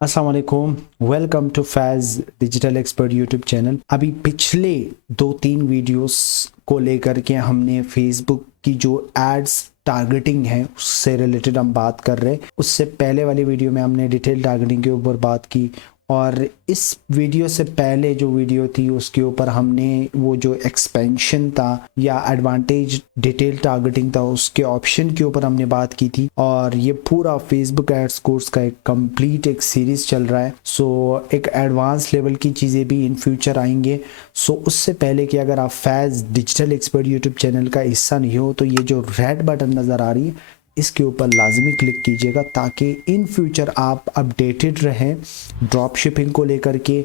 अस्सलाम वालेकुम, welcome to Faiz digital expert YouTube channel. अभी पिछले 2-3 वीडियोस को लेकर के हमने फेसबुक की जो एड्स टारगेटिंग है उससे रिलेटेड हम बात कर रहे हैं। उससे पहले वाली वीडियो में हमने डिटेल टारगेटिंग के ऊपर बात की और इस वीडियो से पहले जो वीडियो थी उसके ऊपर हमने वो जो एक्सपेंशन था या एडवांटेज डिटेल टारगेटिंग था उसके ऑप्शन के ऊपर हमने बात की थी। और ये पूरा फेसबुक एड्स कोर्स का एक कंप्लीट एक सीरीज चल रहा है। सो एक एडवांस लेवल की चीज़ें भी इन फ्यूचर आएंगे। सो उससे पहले कि अगर आप फैज़ डिजिटल एक्सपर्ट यूट्यूब चैनल का हिस्सा नहीं हो तो ये जो रेड बटन नज़र आ रही है इसके ऊपर लाजमी क्लिक कीजिएगा ताकि इन फ्यूचर आप अपडेटेड रहें ड्रॉप शिपिंग को लेकर के,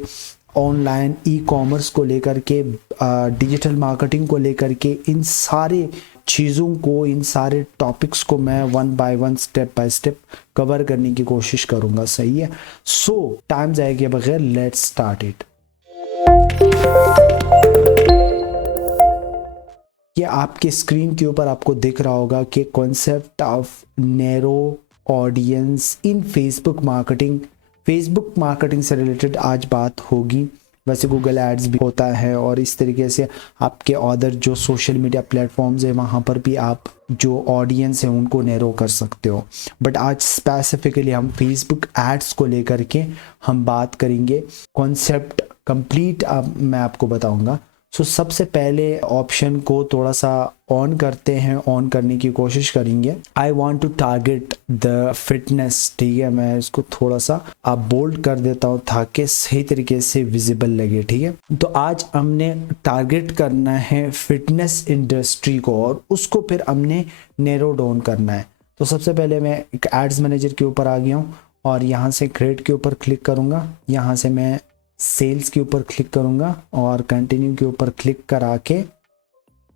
ऑनलाइन ई कॉमर्स को लेकर के, डिजिटल मार्केटिंग को लेकर के। इन सारे चीज़ों को, इन सारे टॉपिक्स को मैं one by one step by step cover करने की कोशिश करूँगा। सही है। सो टाइम जाए के बगैर लेट्स स्टार्ट इट। ये आपके स्क्रीन के ऊपर आपको दिख रहा होगा कि concept of narrow audience in Facebook marketing से रिलेटेड आज बात होगी। वैसे गूगल एड्स भी होता है और इस तरीके से आपके अदर जो सोशल मीडिया प्लेटफॉर्म्स है वहाँ पर भी आप जो ऑडियंस है उनको नैरो कर सकते हो। बट आज स्पेसिफिकली हम फेसबुक एड्स को लेकर के हम बात करेंगे। कॉन्सेप्ट कंप्लीट मैं आपको बताऊंगा। सो सबसे पहले ऑप्शन को थोड़ा सा ऑन करते हैं, ऑन करने की कोशिश करेंगे। I want to target the fitness. ठीक है, मैं इसको थोड़ा सा आप बोल्ड कर देता हूँ ताकि सही तरीके से विजिबल लगे। ठीक है, तो आज हमने टारगेट करना है फिटनेस इंडस्ट्री को और उसको फिर हमने नैरो डाउन करना है। तो सबसे पहले मैं एक एड्स मैनेजर के ऊपर आ गया हूँ और यहाँ से क्रिएट के ऊपर क्लिक करूँगा। यहाँ से मैं सेल्स के ऊपर क्लिक करूंगा और कंटिन्यू के ऊपर क्लिक करा के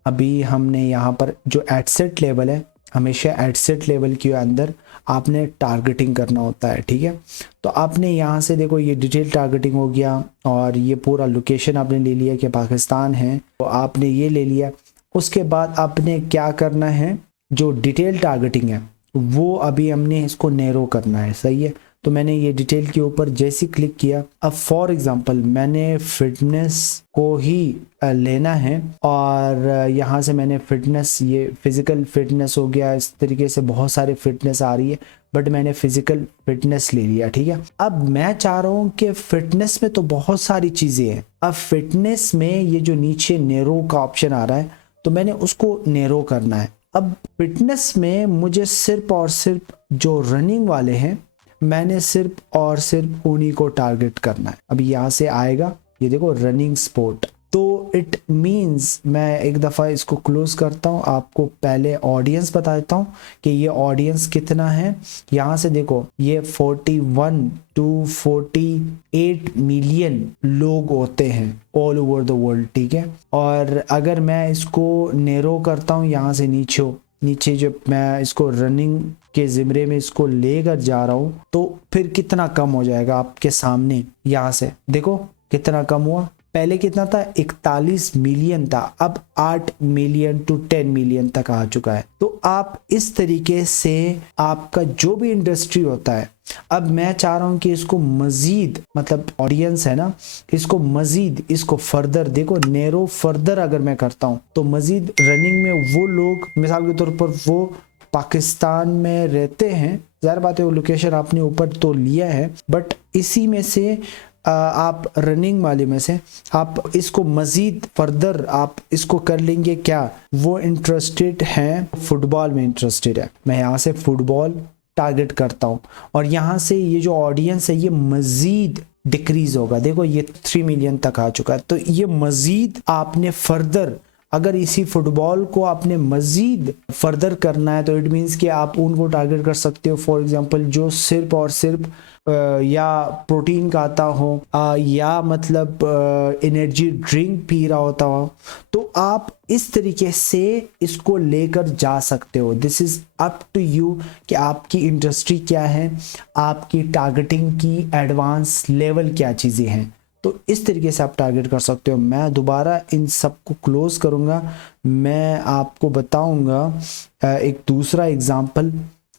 अभी हमने यहाँ पर जो एडसेट लेवल है, हमेशा एडसेट लेवल के अंदर आपने टारगेटिंग करना होता है। ठीक है, तो आपने यहाँ से देखो ये डिटेल टारगेटिंग हो गया और ये पूरा लोकेशन आपने ले लिया कि पाकिस्तान है, तो आपने ये ले लिया। उसके बाद आपने क्या करना है, जो डिटेल टारगेटिंग है वो अभी हमने इसको नैरो करना है। सही है, तो मैंने ये डिटेल के ऊपर जैसे क्लिक किया। अब फॉर एग्जांपल मैंने फिटनेस को ही लेना है और यहाँ से मैंने फिटनेस, ये फिजिकल फिटनेस हो गया। इस तरीके से बहुत सारे फिटनेस आ रही है बट मैंने फिजिकल फिटनेस ले लिया। ठीक है, अब मैं चाह रहा हूँ कि फिटनेस में तो बहुत सारी चीजें हैं। अब फिटनेस में ये जो नीचे नैरो का ऑप्शन आ रहा है तो मैंने उसको नैरो करना है। अब फिटनेस में मुझे सिर्फ और सिर्फ जो रनिंग वाले हैं मैंने सिर्फ और सिर्फ उन्हीं को टारगेट करना है। अभी यहाँ से आएगा, ये देखो रनिंग स्पोर्ट। तो इट मींस मैं एक दफ़ा इसको क्लोज करता हूँ, आपको पहले ऑडियंस बता देता हूँ कि ये ऑडियंस कितना है। यहाँ से देखो ये 41 to 48 मिलियन लोग होते हैं ऑल ओवर द वर्ल्ड। ठीक है, और अगर मैं इसको नैरो करता हूँ यहाँ से नीचे जब मैं इसको रनिंग के ज़िमरे में इसको लेकर जा रहा हूँ तो फिर कितना कम हो जाएगा आपके सामने। यहाँ से देखो कितना कम हुआ। पहले कितना था, 41 मिलियन था, अब 8 मिलियन टू 10 मिलियन तक आ चुका है। तो आप इस तरीके से आपका जो भी इंडस्ट्री होता है, अब मैं चाह रहा हूं कि इसको मजीद, मतलब ऑडियंस है ना, इसको मजीद, इसको फर्दर देखो नैरो फर्दर अगर मैं करता हूं तो मजीद रनिंग में वो लोग, मिसाल के तौर पर वो पाकिस्तान में रहते हैं, ज़ाहिर बात है वो लोकेशन आपने ऊपर तो लिया है, बट इसी में से आप रनिंग वाले में से आप इसको मजीद फर्दर आप इसको कर लेंगे। क्या वो इंटरेस्टेड हैं, फुटबॉल में इंटरेस्टेड है, मैं यहाँ से फुटबॉल टारगेट करता हूँ और यहाँ से ये जो ऑडियंस है ये मजीद डिक्रीज होगा। देखो ये 3 मिलियन तक आ चुका है। तो ये मजीद आपने फर्दर, अगर इसी फुटबॉल को आपने मजीद फर्दर करना है तो इट मीन्स कि आप उनको टारगेट कर सकते हो। फॉर एग्जांपल जो सिर्फ और सिर्फ या प्रोटीन खाता हो या मतलब एनर्जी ड्रिंक पी रहा होता हो, तो आप इस तरीके से इसको लेकर जा सकते हो। This is up to you कि आपकी इंडस्ट्री क्या है, आपकी टारगेटिंग की एडवांस लेवल क्या चीज़ें हैं। तो इस तरीके से आप टारगेट कर सकते हो। मैं दोबारा इन सब को क्लोज करूंगा, मैं आपको बताऊंगा एक दूसरा एग्जांपल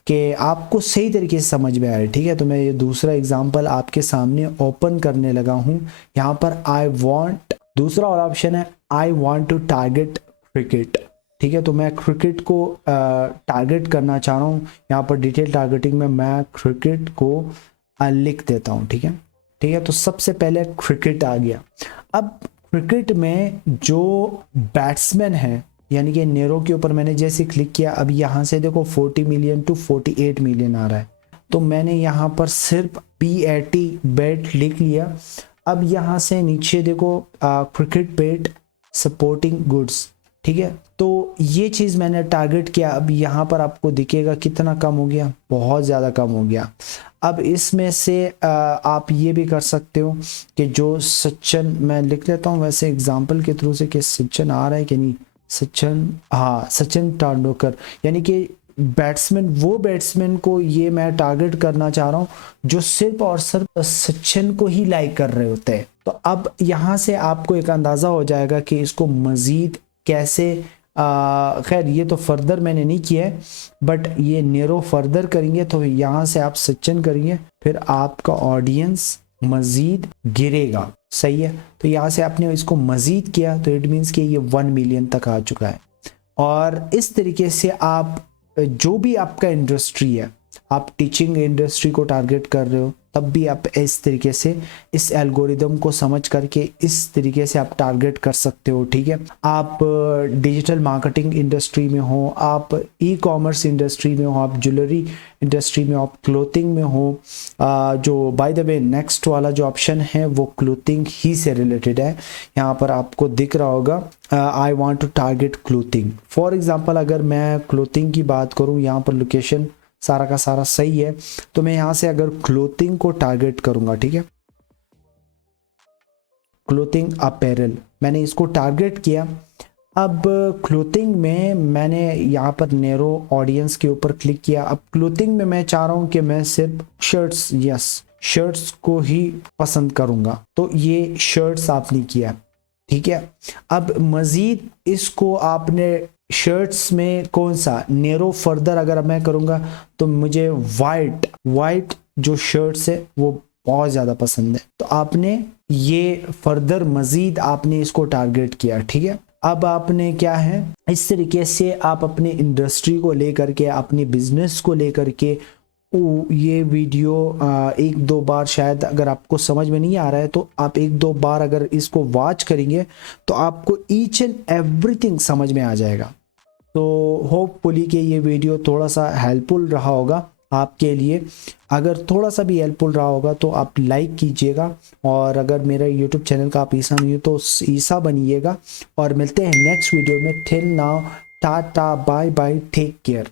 कि आपको सही तरीके से समझ में आए, ठीक है। तो मैं ये दूसरा एग्जांपल आपके सामने ओपन करने लगा हूँ। यहाँ पर आई वांट, दूसरा और ऑप्शन है I want to target cricket, ठीक है। तो मैं क्रिकेट को टारगेट करना चाह रहा हूँ। यहाँ पर डिटेल टारगेटिंग में मैं क्रिकेट को लिख देता हूँ, ठीक है, ठीक है। तो सबसे पहले क्रिकेट आ गया। अब क्रिकेट में जो बैट्समैन है, यानी कि नेरो के ऊपर मैंने जैसे क्लिक किया, अब यहाँ से देखो 40 मिलियन टू 48 मिलियन आ रहा है। तो मैंने यहाँ पर सिर्फ P80 बैट लिख लिया। अब यहाँ से नीचे देखो क्रिकेट बैट सपोर्टिंग गुड्स, ठीक है। तो ये चीज़ मैंने टारगेट किया। अब यहाँ पर आपको दिखेगा कितना कम हो गया, बहुत ज़्यादा कम हो गया। अब इसमें से आप ये भी कर सकते हो कि जो सचिन, मैं लिख लेता हूँ वैसे एग्जांपल के थ्रू से कि सचिन आ रहा है कि नहीं, सचिन, हाँ सचिन तेंदुलकर, यानी कि बैट्समैन, वो बैट्समैन को ये मैं टारगेट करना चाह रहा हूँ जो सिर्फ और सिर्फ सचिन को ही लाइक कर रहे होते हैं। तो अब यहाँ से आपको एक अंदाज़ा हो जाएगा कि इसको मज़ीद कैसे, खैर ये तो फर्दर मैंने नहीं किया है, बट ये नेरो फर्दर करेंगे तो यहाँ से आप सचिन करेंगे, फिर आपका ऑडियंस मज़ीद गिरेगा, सही है। तो यहाँ से आपने इसको मज़ीद किया तो इट मीन्स कि ये 1 मिलियन तक आ चुका है। और इस तरीके से आप जो भी आपका इंडस्ट्री है, आप टीचिंग इंडस्ट्री को टारगेट कर रहे हो, तब भी आप इस तरीके से इस एल्गोरिदम को समझ करके इस तरीके से आप टारगेट कर सकते हो, ठीक है। आप डिजिटल मार्केटिंग इंडस्ट्री में हो, आप ई कॉमर्स इंडस्ट्री में हो, आप ज्वेलरी इंडस्ट्री में हो, आप क्लोथिंग में हो, जो बाय द वे नेक्स्ट वाला जो ऑप्शन है वो क्लोथिंग ही से रिलेटेड है। यहाँ पर आपको दिख रहा होगा I want to target clothing. For example अगर मैं क्लोथिंग की बात करूँ, यहाँ पर लोकेशन सारा का सारा सही है, तो मैं यहाँ से अगर क्लोथिंग को टारगेट करूंगा, ठीक है, क्लोथिंग अपैरल, मैंने इसको टारगेट किया। अब क्लोथिंग में मैंने यहाँ पर नैरो ऑडियंस के ऊपर क्लिक किया। अब क्लोथिंग में मैं चाह रहा हूँ कि मैं सिर्फ शर्ट्स, यस शर्ट्स को ही पसंद करूंगा, तो ये शर्ट्स आपने किया, ठीक है। अब मजीद इसको आपने शर्ट्स में कौन सा नेरो फर्दर अगर मैं करूंगा तो मुझे वाइट जो शर्ट्स है वो बहुत ज़्यादा पसंद है, तो आपने ये फर्दर मजीद आपने इसको टारगेट किया, ठीक है। अब आपने क्या है, इस तरीके से आप अपने इंडस्ट्री को लेकर के, अपने बिजनेस को लेकर के ये वीडियो एक दो बार, शायद अगर आपको समझ में नहीं आ रहा है तो आप एक दो बार अगर इसको वॉच करेंगे तो आपको ईच एंड एवरीथिंग समझ में आ जाएगा। तो होपफुली कि ये वीडियो थोड़ा सा हेल्पफुल रहा होगा आपके लिए। अगर थोड़ा सा भी हेल्पफुल रहा होगा तो आप लाइक कीजिएगा, और अगर मेरा यूट्यूब चैनल का आप ईसा नहीं हो तो ईसा बनिएगा। और मिलते हैं नेक्स्ट वीडियो में। Till now tata bye bye, take care.